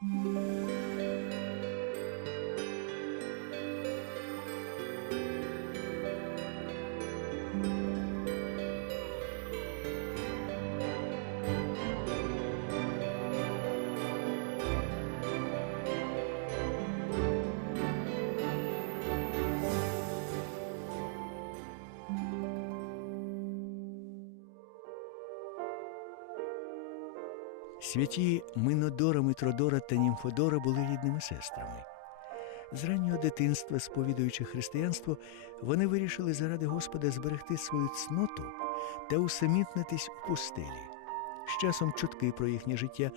Música Святі Минодора, Митродора та Німфодора були рідними сестрами. З раннього дитинства, сповідуючи християнство, вони вирішили заради Господа зберегти свою цноту та усамітнитись у пустелі. З часом чутки про їхнє життя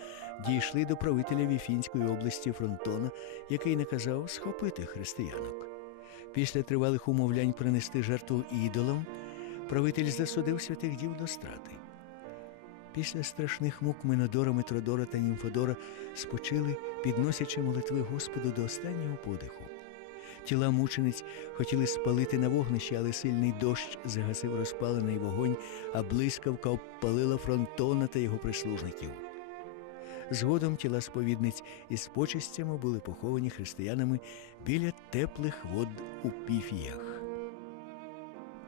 дійшли до правителя Віфінської області Фронтона, який наказав схопити християнок. Після тривалих умовлянь принести жертву ідолам, правитель засудив святих дів до страти. Після страшних мук Минодора, Митродора та Німфодора спочили, підносячи молитви Господу до останнього подиху. Тіла мучениць хотіли спалити на вогнищі, але сильний дощ загасив розпалений вогонь, а блискавка обпалила фронтона та його прислужників. Згодом тіла сповідниць із почестями були поховані християнами біля теплих вод у піфіях.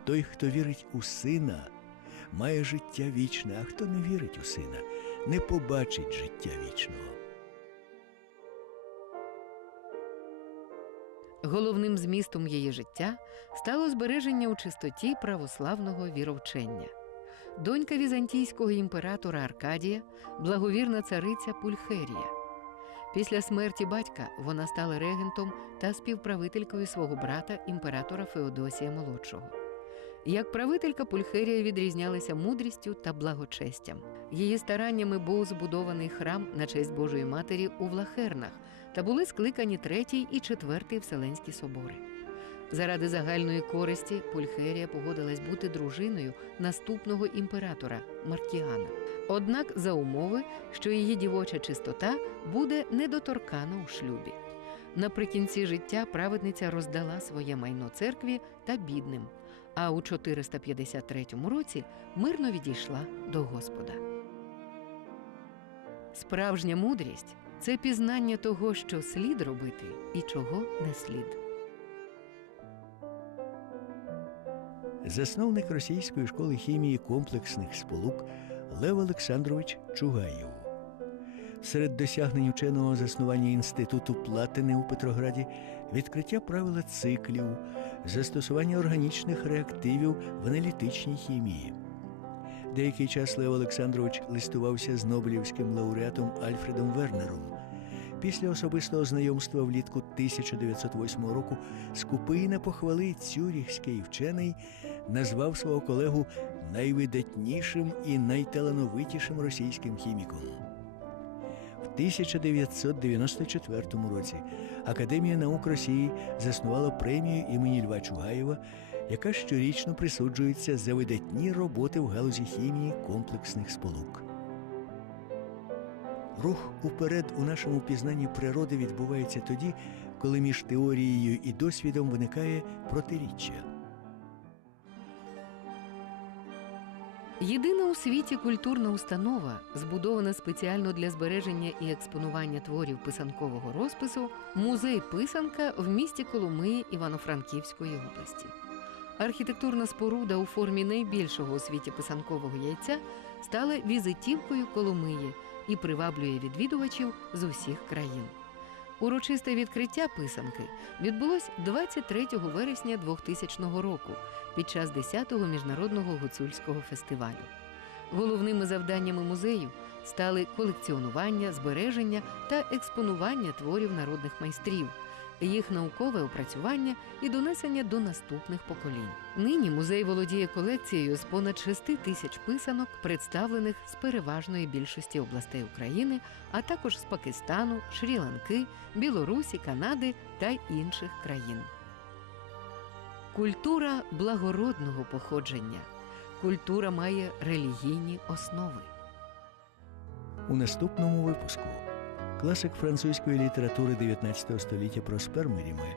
Той, хто вірить у сина, має життя вічне, а хто не вірить у сина, не побачить життя вічного. Головним змістом її життя стало збереження у чистоті православного віровчення. Донька візантійського імператора Аркадія, благовірна цариця Пульхерія. Після смерті батька вона стала регентом та співправителькою свого брата імператора Феодосія Молодшого. Як правителька Пульхерія відрізнялася мудрістю та благочестям. Її стараннями був збудований храм на честь Божої Матері у Влахернах та були скликані третій і четвертий Вселенські собори. Заради загальної користі Пульхерія погодилась бути дружиною наступного імператора Маркіана. Однак за умови, що її дівоча чистота буде недоторкана у шлюбі. Наприкінці життя праведниця роздала своє майно церкві та бідним, а у 453 році мирно відійшла до Господа. Справжня мудрість це пізнання того, що слід робити і чого не слід. Засновник російської школи хімії комплексних сполук Лев Олександрович Чугаєв. Серед досягнень ученого заснування інституту платини у Петрограді, відкриття правила циклів, застосування органічних реактивів в аналітичній хімії. Деякий час Лев Олександрович листувався з Нобелівським лауреатом Альфредом Вернером. Після особистого знайомства влітку 1908 року скупий на похвали цюріхський вчений назвав свого колегу найвидатнішим і найталановитішим російським хіміком. В 1994 році Академія наук Росії заснувала премію імені Льва Чугаєва, яка щорічно присуджується за видатні роботи в галузі хімії комплексних сполук. Рух уперед у нашому пізнанні природи відбувається тоді, коли між теорією і досвідом виникає протиріччя. Єдина у світі культурна установа, збудована спеціально для збереження і експонування творів писанкового розпису, музей писанка в місті Коломиї Івано-Франківської області. Архітектурна споруда у формі найбільшого у світі писанкового яйця стала візитівкою Коломиї і приваблює відвідувачів з усіх країн. Урочисте відкриття писанки відбулось 23 вересня 2000 року під час 10-го міжнародного гуцульського фестивалю. Головними завданнями музею стали колекціонування, збереження та експонування творів народних майстрів, їх наукове опрацювання і донесення до наступних поколінь. Нині музей володіє колекцією з понад 6 тисяч писанок, представлених з переважної більшості областей України, а також з Пакистану, Шрі-Ланки, Білорусі, Канади та інших країн. Культура благородного походження. Культура має релігійні основи. У наступному випуску класик французької літератури 19 століття Проспер Меріме.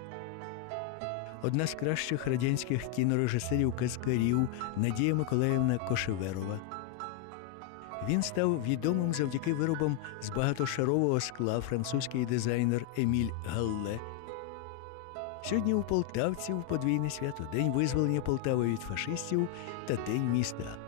Одна з кращих радянських кінорежисерів казкарів Надія Миколаївна Кошеверова. Він став відомим завдяки виробам з багатошарового скла французький дизайнер Еміль Галле. Сьогодні у полтавців подвійне свято День визволення Полтави від фашистів та День міста.